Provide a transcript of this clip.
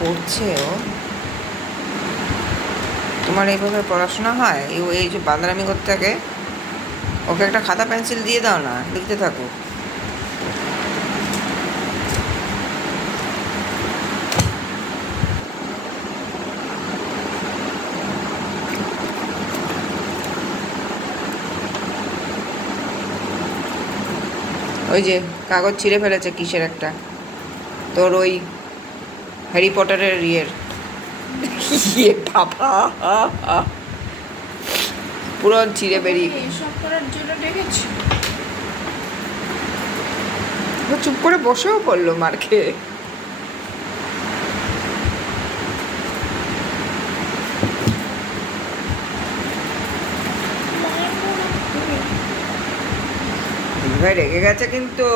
করছে ও? তোমার এইভাবে পড়াশোনা হয়? এই যে বান্দরামি করতে থাকে। ওকে একটা খাতা পেন্সিল দিয়ে দাও না, লিখতে থাকো। ওই যে কাগজ ছিঁড়ে ফেলেছে কিসের একটা, তোর ওই হ্যারি পটারের ইয়ের। ইয়ে বাবা, পুরো ছিঁড়ে বেরিয়ে। এসব করার জন্য ডেকেছি? ও চুপ করে বসেও পড়লো মার খেয়ে। ভাই রেগে গেছে কিন্তু।